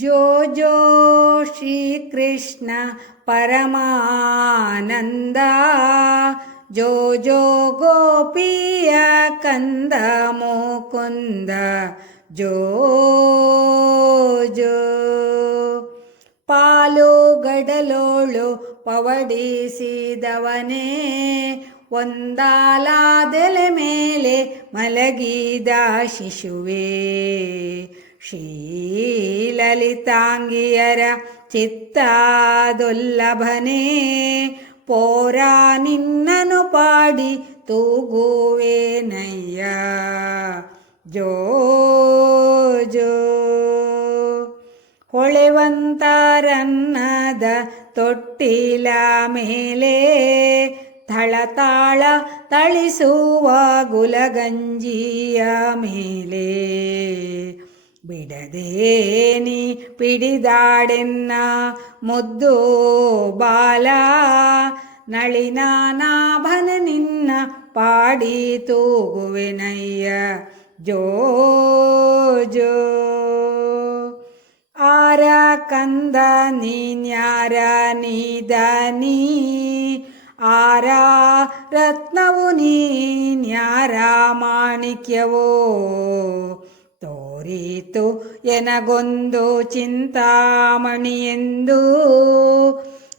ಜೋ ಜೋ ಶ್ರೀಕೃಷ್ಣ ಪರಮಾನಂದ, ಜೋ ಜೋ ಗೋಪಿಯ ಕಂದ ಮುಕುಂದ, ಜೋ ಜೋ ಪಾಲು ಗಡಲೋಳು ಪವಡಿಸಿದವನೇ, ಒಂದಾಲಾದೆಲೆ ಮೇಲೆ ಮಲಗಿದ ಶಿಶುವೇ ಶ್ರೀಲಲಿತಾಂಗಿಯರ ಚಿತ್ತಾದೊಲ್ಲಭನೇ, ಪೋರಾ ನಿನ್ನನು ಪಾಡಿ ತೂಗುವೇನಯ್ಯ. ಜೋ ಜೋ. ಹೊಳೆವಂತರನ್ನದ ತೊಟ್ಟಿಲ ಮೇಲೆ ಥಳತಾಳ ತಳಿಸುವ ಗುಲಗಂಜಿಯ ಮೇಲೆ ಬಿಡದೇನಿ ಪಿಡಿದಾಡೆನ್ನ ಮುದ್ದು ಬಾಲ ನಳಿನಾನಾಭನ ನಿನ್ನ ಪಾಡಿ ತೂಗುವೆನಯ್ಯ. ಜೋ ಜೋ. ಆರ ಕಂದ ನೀನ್ಯಾರ ನೀದನಿ? ಆರ ರತ್ನವು ನೀನ್ಯಾರ ಮಾಣಿಕ್ಯವೋ? ತೋರಿತು ಎನಗೊಂದು ಚಿಂತಾಮಣಿಯೆಂದು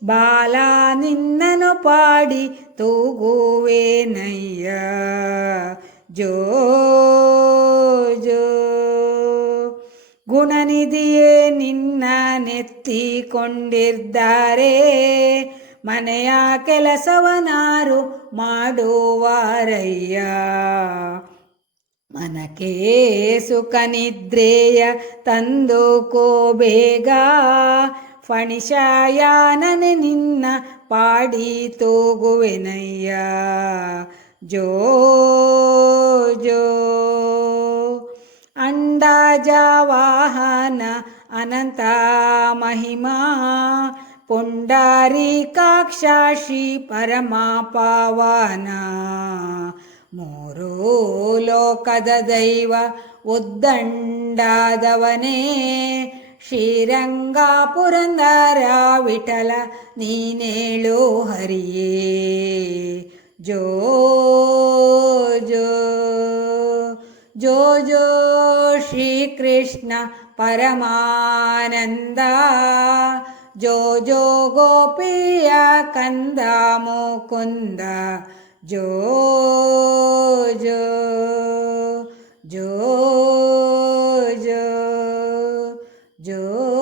ಬಾಲ ನಿನ್ನನು ಪಾಡಿ ತೂಗುವೇನಯ್ಯ. ಜೋ ಜೋ, ಗುಣನಿಧಿಯೇ ನಿನ್ನ ನೆತ್ತಿಕೊಂಡಿದ್ದಾರೆ ಮನೆಯ ಕೆಲಸವನಾರು ಮಾಡುವಾರಯ್ಯ. ಮನಕ್ಕೆ ಸುಖ ನಿದ್ರೆಯ ತಂದು ಕೋ ಬೇಗ ಫಣಿಶಾಯಾನನೆ ನಿನ್ನ ಪಾಡಿ ತೂಗುವೆನಯ್ಯ ಜೋ ಜೋ ಅಂಡಾಜವಾಹನ ಅನಂತ ಮಹಿಮಾ ಪುಂಡರೀಕಾಕ್ಷಾಶಿ ಪರಮ ಪಾವನ ಮೂರು ಲೋಕದ ದೈವ ಉದ್ದಂಡಾದವನೇ ಶ್ರೀರಂಗ ಪುರಂದರ ವಿಠಲ ನೀನೇಳು ಹರಿಯೇ ಜೋ ಜೋ ಜೋ ಜೋ ಶ್ರೀಕೃಷ್ಣ ಪರಮಾನಂದ ಜೋ ಜೋ ಗೋಪಿಯ ಕಂದ ಮುಕುಂದ ಜೋ ಜೋ ಜೋ ಜೋ ಜೋ